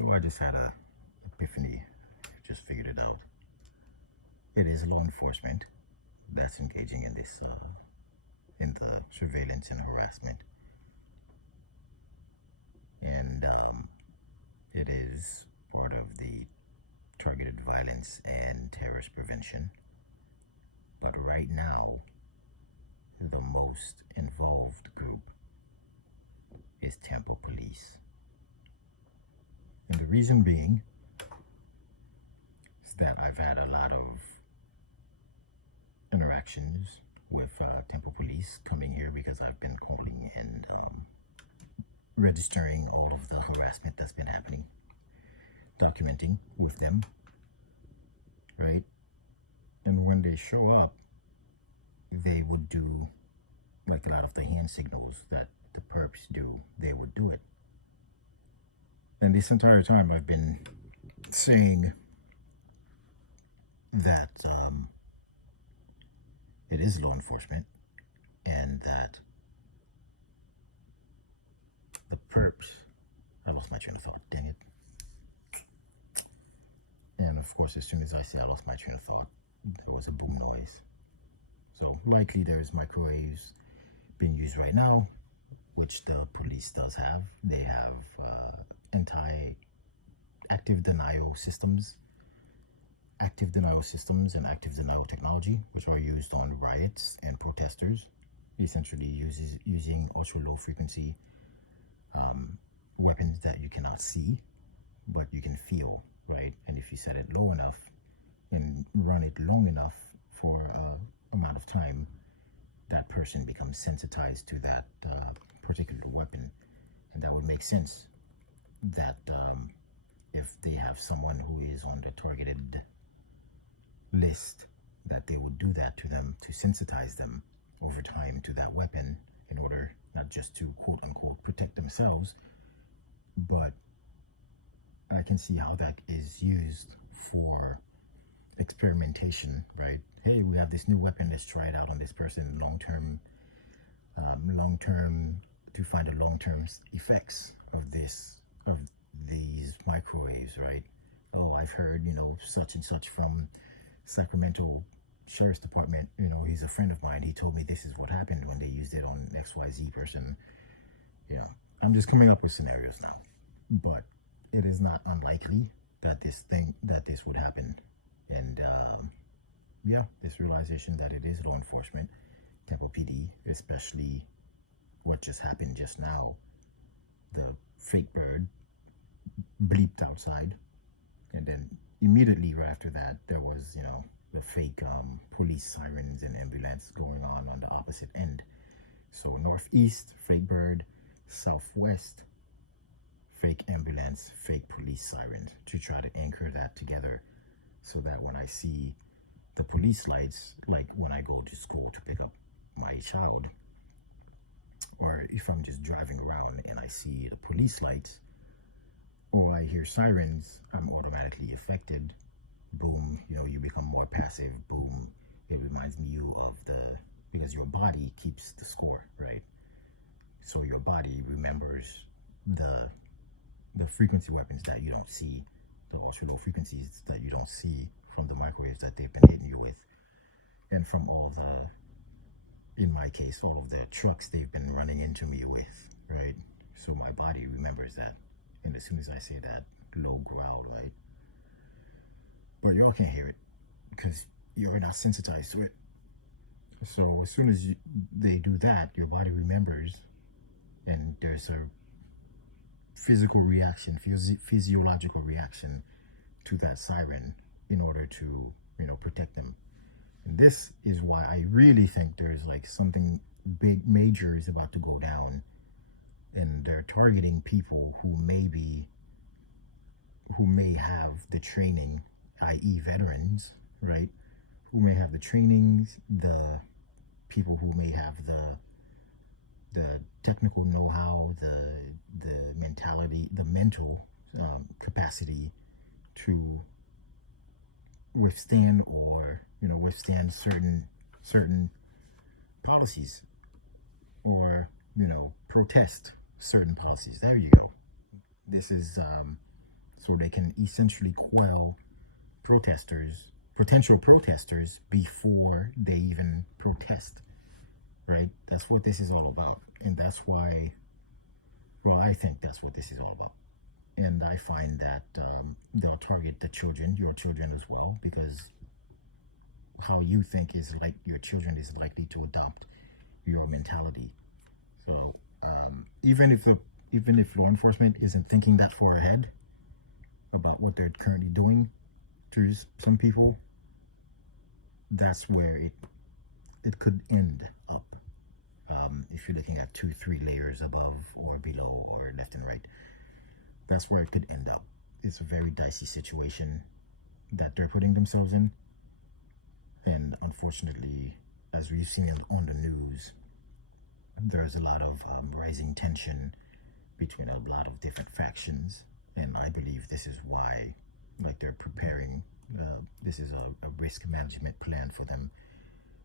So I just had a epiphany, just figured it out. It is law enforcement that's engaging in this, in the surveillance and harassment. And it is part of the targeted violence and terrorist prevention. But right now, the most involved group is Tampa Police. And the reason being is that I've had a lot of interactions with Tampa Police coming here because I've been calling and registering all of the harassment that's been happening, documenting with them, right? And when they show up, they would do like a lot of the hand signals that the perps do, they would do it. And this entire time I've been saying that it is law enforcement and that the perps, I lost my train of thought, dang it. And of course, as soon as I said I lost my train of thought, there was a boom noise. So likely there's microwaves being used right now, which the police does have. They have active denial systems and active denial technology, which are used on riots and protesters, essentially using ultra low frequency weapons that you cannot see, but you can feel, right? And if you set it low enough and run it long enough for amount of time, that person becomes sensitized to that particular weapon. And that would make sense that if they have someone who is on the targeted list, that they would do that to them to sensitize them over time to that weapon in order not just to quote unquote protect themselves, but I can see how that is used for experimentation, right? Hey, we have this new weapon, let's try it out on this person long-term to find the long-term effects of these microwaves, right? Oh, I've heard, such and such from Sacramento Sheriff's Department, he's a friend of mine, he told me this is what happened when they used it on XYZ person. I'm just coming up with scenarios now, but it is not unlikely that this would happen. And yeah, this realization that it is law enforcement, Temple PD, especially what just happened just now, the fake bird bleeped outside, and then immediately right after that there was the fake police sirens and ambulance going on the opposite end. So northeast, fake bird; southwest, fake ambulance, fake police sirens, to try to anchor that together, so that when I see the police lights, like when I go to school to pick up my child, or if I'm just driving around and I see the police lights or I hear sirens, I'm automatically affected. Boom, you become more passive. Boom, it reminds me because your body keeps the score, right? So your body remembers the frequency weapons that you don't see, the ultra low frequencies that you don't see from the microwaves that they've been hitting you with, and from in my case, all of the trucks they've been running into me with, right? So my body remembers that, and as soon as I say that low growl, right? But y'all can't hear it because you're not sensitized to it. So as soon as they do that, your body remembers, and there's a physical reaction, physiological reaction to that siren in order to, protect them. And this is why I really think there's like something big, major is about to go down, and they're targeting people who may have the training, i.e. veterans, right? Who may have the trainings, the people who may have the technical know-how, the mentality, the mental capacity to withstand certain policies, or protest certain policies. There you go. This is so they can essentially quell protesters, potential protesters, before they even protest, right? That's what this is all about. And that's why, well, I think that's what this is all about. And I find that they'll target the children, your children as well, because how you think is like your children is likely to adopt your mentality. So even if law enforcement isn't thinking that far ahead about what they're currently doing to some people, that's where it could end up. If you're looking at 2, 3 layers above or below or left and right, that's where it could end up. It's a very dicey situation that they're putting themselves in, and unfortunately, as we've seen on the news, there's a lot of rising tension between a lot of different factions, and I believe this is why, like, they're preparing. This is a risk management plan for them.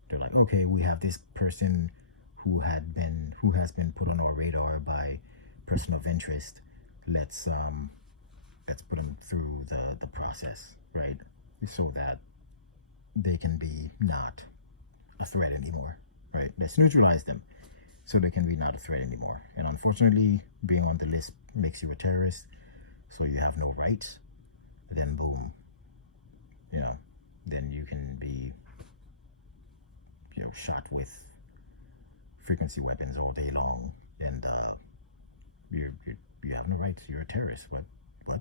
They're like, okay, we have this person who has been put on our radar by person of interest. Let's put them through the process, right? So that they can be not a threat anymore, right? Let's neutralize them so they can be not a threat anymore. And unfortunately, being on the list makes you a terrorist, so you have no rights. Then boom, then you can be shot with frequency weapons all day long, and you have no rights. You're a terrorist. What